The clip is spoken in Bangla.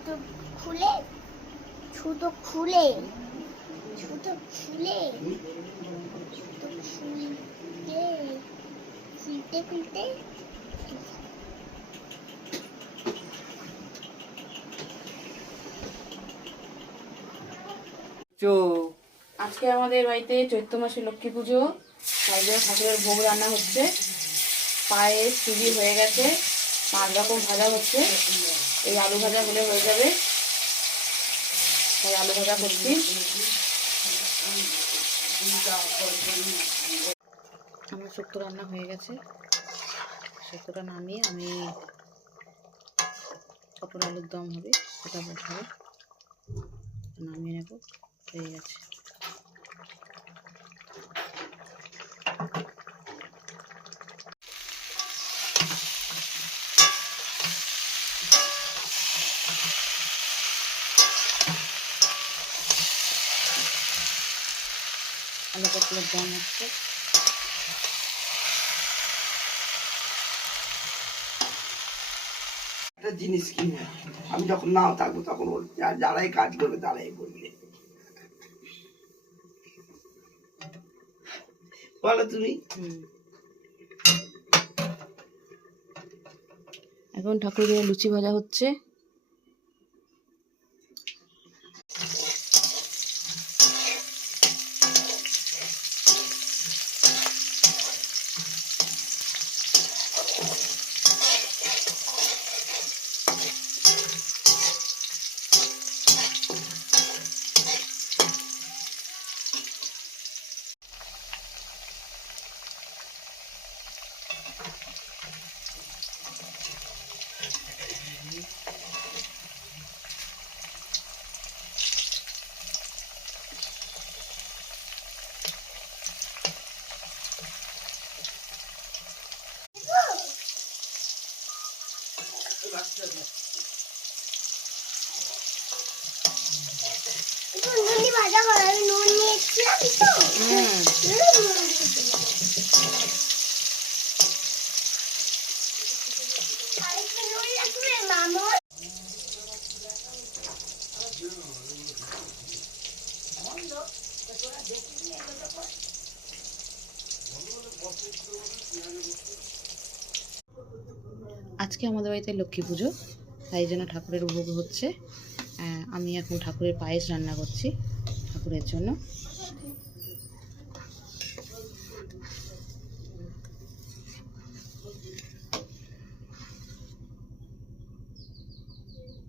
ছুতো খুলে ছুতো খুলে ছুতো খুলে ছুতো খুলতে খুলতে খুলতে আজকে আমাদের বাড়িতে চৈত্র মাসে লক্ষ্মী পুজো, তাই জন্য ঠাকুরের ভোগ রান্না হচ্ছে। পায়েস সুজি হয়ে গেছে, 5 রকম ভাজা হচ্ছে। এই আলু ভাজা হলে হয়ে যাবে, তাই আলু ভাজা করছি। আমার শুক্তো রান্না হয়ে গেছে। শুক্তোটা নামিয়ে আমি পটল আলুর দম হবে, ওটা বসাবো, নামিয়ে নেব। হয়ে গেছে। আলু পটলের দম হচ্ছে। একটা জিনিস কি, আমি যখন নাও থাকবো তখন যারাই কাজ করবে তারাই বলবে, বলো তুমি। এখন ঠাকুরের লুচি ভাজা হচ্ছে। ভাজা করা আমি নুন নিয়েছিলাম আজকে আমাদের বাড়িতে লক্ষ্মী পুজো, তাই জন্য ঠাকুরের ভোগ হচ্ছে। আমি এখন ঠাকুরের পায়েস রান্না করছি ঠাকুরের জন্য।